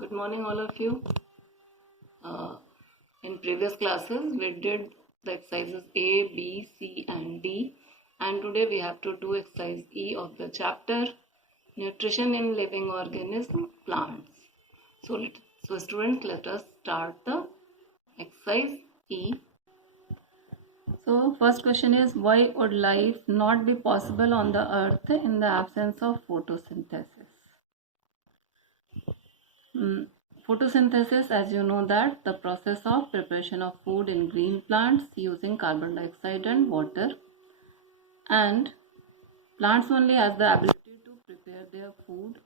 Good morning, all of you. In previous classes, we did the exercises A, B, C, and D, and today we have to do exercise E of the chapter Nutrition in Living Organism Plants. So students, let us start the exercise E. So first question is, why would life not be possible on the earth in the absence of photosynthesis? Photosynthesis, as you know, that the process of preparation of food in green plants using carbon dioxide and water, and plants only has the ability to prepare their food.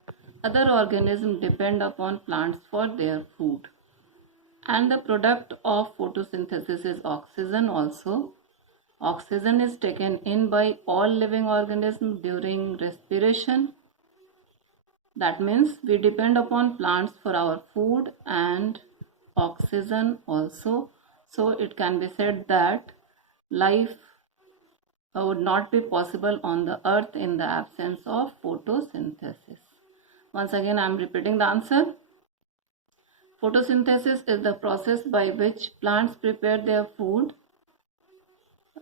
Other organisms depend upon plants for their food, and the product of photosynthesis is oxygen also. Oxygen is taken in by all living organisms during respiration. That means we depend upon plants for our food and oxygen also. So it can be said that life would not be possible on the earth in the absence of photosynthesis. Once again, I am repeating the answer. Photosynthesis is the process by which plants prepare their food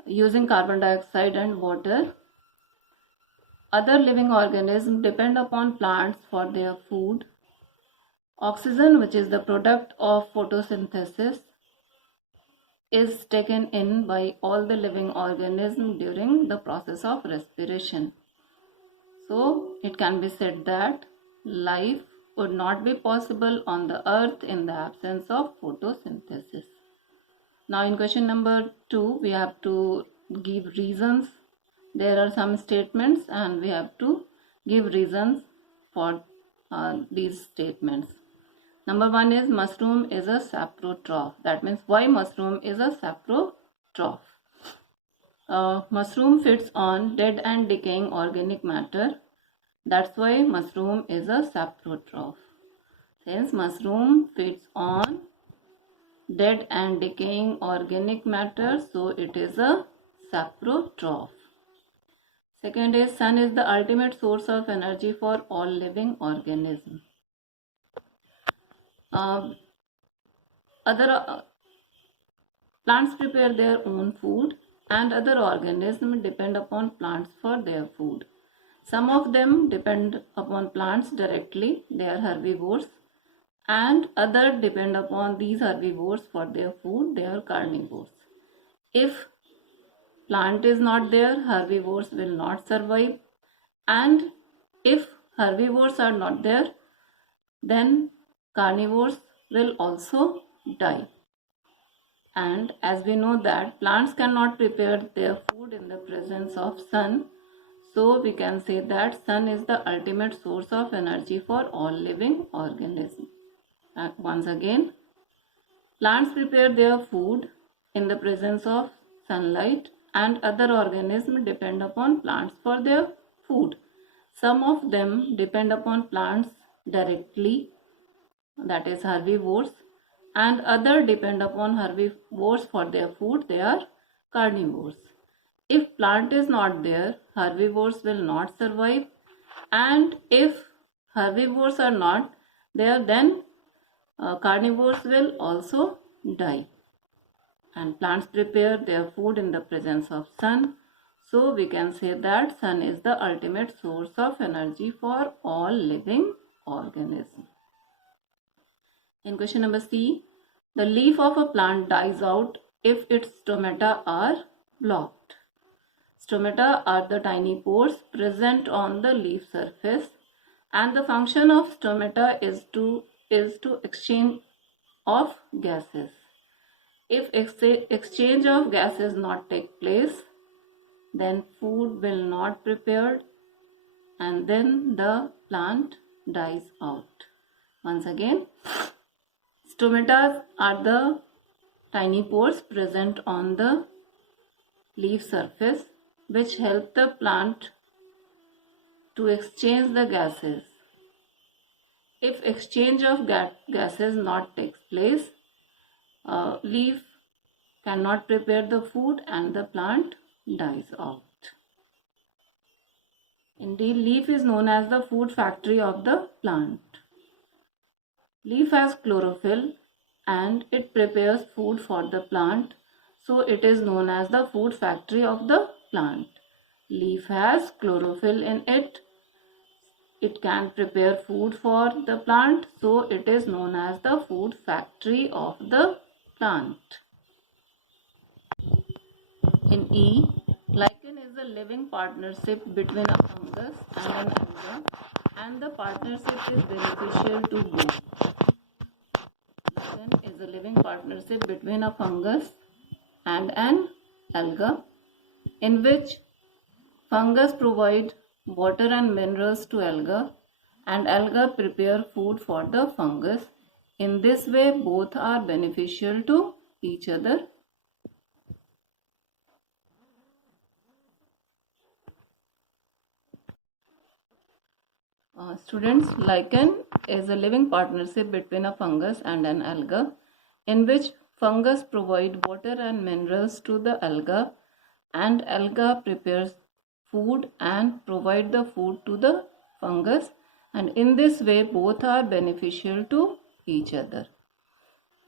using carbon dioxide and water. Other living organisms depend upon plants for their food. Oxygen, which is the product of photosynthesis, is taken in by all the living organisms during the process of respiration. So it can be said that life would not be possible on the earth in the absence of photosynthesis. Now in question number 2, we have to give reasons. There are some statements and we have to give reasons for these statements. Number 1 is mushroom is a saprotroph. That means why mushroom is a saprotroph. Mushroom feeds on dead and decaying organic matter. That's why mushroom is a saprotroph. Since mushroom feeds on dead and decaying organic matter, so it is a saprotroph. Second is sun is the ultimate source of energy for all living organisms. Plants prepare their own food and other organisms depend upon plants for their food. Some of them depend upon plants directly, they are herbivores, and others depend upon these herbivores for their food, they are carnivores. If plant is not there, herbivores will not survive, and if herbivores are not there, then carnivores will also die. And as we know that plants cannot prepare their food in the presence of sun, so we can say that sun is the ultimate source of energy for all living organisms. Once again, plants prepare their food in the presence of sunlight and other organisms depend upon plants for their food. Some of them depend upon plants directly, that is herbivores, and other depend upon herbivores for their food, they are carnivores. If plant is not there, herbivores will not survive, and if herbivores are not there, then carnivores will also die. And plants prepare their food in the presence of sun, so we can say that sun is the ultimate source of energy for all living organisms. In question number C, the leaf of a plant dies out if its stomata are blocked. Stomata are the tiny pores present on the leaf surface, and the function of stomata is to exchange of gases. If exchange of gases not take place, then food will not prepared and then the plant dies out. Once again, stomata are the tiny pores present on the leaf surface which help the plant to exchange the gases. If exchange of gases not takes place, leaf cannot prepare the food and the plant dies out. Indeed, leaf is known as the food factory of the plant. Leaf has chlorophyll and it prepares food for the plant, so it is known as the food factory of the plant. Leaf has chlorophyll in it. It can prepare food for the plant, so it is known as the food factory of the plant. In E, lichen is a living partnership between a fungus and an alga, and the partnership is beneficial to both. Lichen is a living partnership between a fungus and an alga, in which fungus provide water and minerals to alga, and alga prepare food for the fungus. In this way, both are beneficial to each other. Students, lichen is a living partnership between a fungus and an alga, in which fungus provide water and minerals to the alga, and alga prepares food and provide the food to the fungus, and in this way both are beneficial to each other.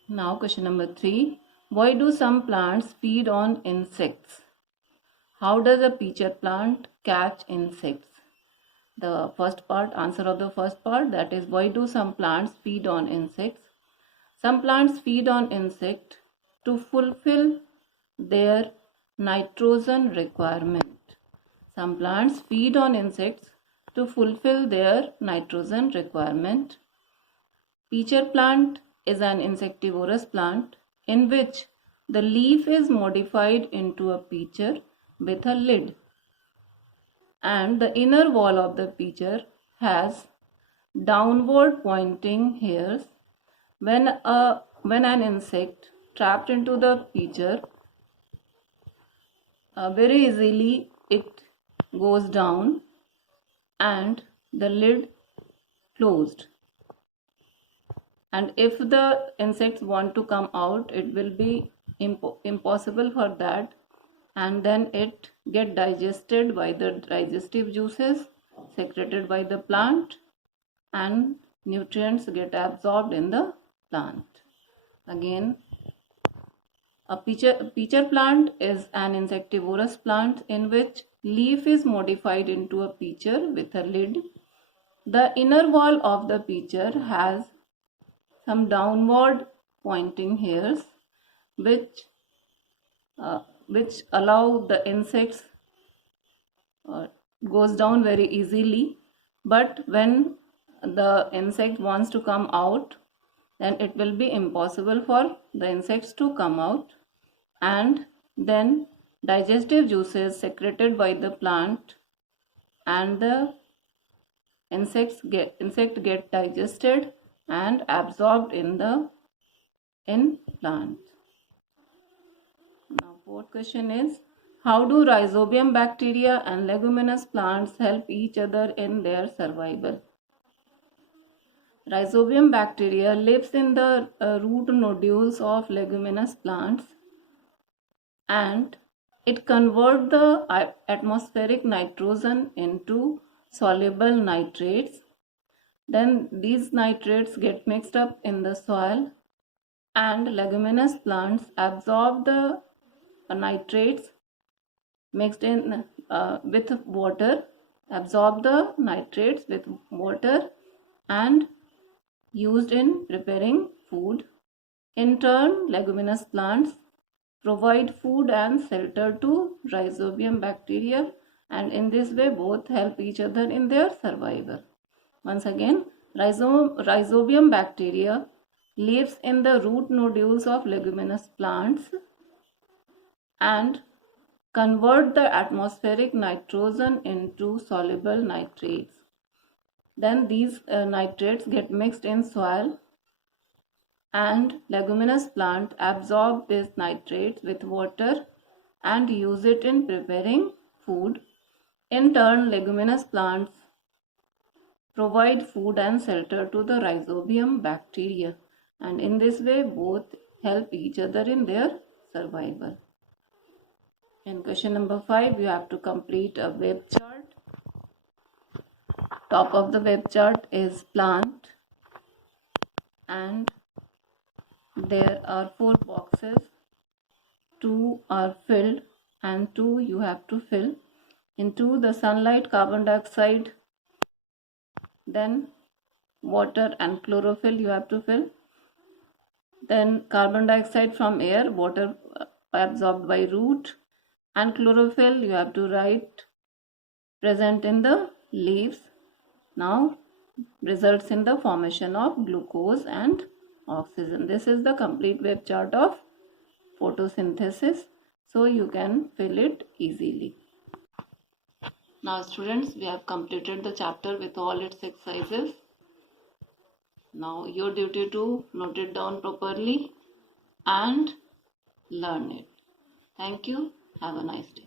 Now question number 3. Why do some plants feed on insects? How does a peach plant catch insects? The first part, answer of the first part, that is, why do some plants feed on insects? Some plants feed on insect to fulfill their nitrogen requirement. Some plants feed on insects to fulfill their nitrogen requirement. Peach plant is an insectivorous plant in which the leaf is modified into a pitcher with a lid, and the inner wall of the pitcher has downward pointing hairs. When an insect trapped into the pitcher, very easily it goes down and the lid closed. And if the insects want to come out, it will be impossible for that, and then it get digested by the digestive juices secreted by the plant, and nutrients get absorbed in the plant. Again, a pitcher plant is an insectivorous plant in which leaf is modified into a pitcher with a lid. The inner wall of the pitcher has some downward pointing hairs which allow the insects goes down very easily, but when the insect wants to come out, then it will be impossible for the insects to come out, and then digestive juices secreted by the plant and the insect get digested and absorbed in plant. Now fourth question is, how do rhizobium bacteria and leguminous plants help each other in their survival? Rhizobium bacteria lives in the root nodules of leguminous plants, and it converts the atmospheric nitrogen into soluble nitrates. Then these nitrates get mixed up in the soil, and leguminous plants absorb the nitrates mixed in with water, absorb the nitrates with water and used in preparing food. In turn, leguminous plants provide food and shelter to rhizobium bacteria, and in this way both help each other in their survival. Once again, rhizobium bacteria lives in the root nodules of leguminous plants and convert the atmospheric nitrogen into soluble nitrates. Then these nitrates get mixed in soil, and leguminous plant absorb these nitrates with water and use it in preparing food. In turn, leguminous plants provide food and shelter to the rhizobium bacteria, and in this way both help each other in their survival. In question number 5, you have to complete a web chart. Top of the web chart is plant, and there are 4 boxes. 2 are filled and 2 you have to fill. Into the sunlight, carbon dioxide, then water and chlorophyll you have to fill. Then carbon dioxide from air, water absorbed by root, and chlorophyll you have to write present in the leaves. Now results in the formation of glucose and oxygen. This is the complete wave chart of photosynthesis, so you can fill it easily. Now students, we have completed the chapter with all its exercises. Now your duty to note it down properly and learn it. Thank you. Have a nice day.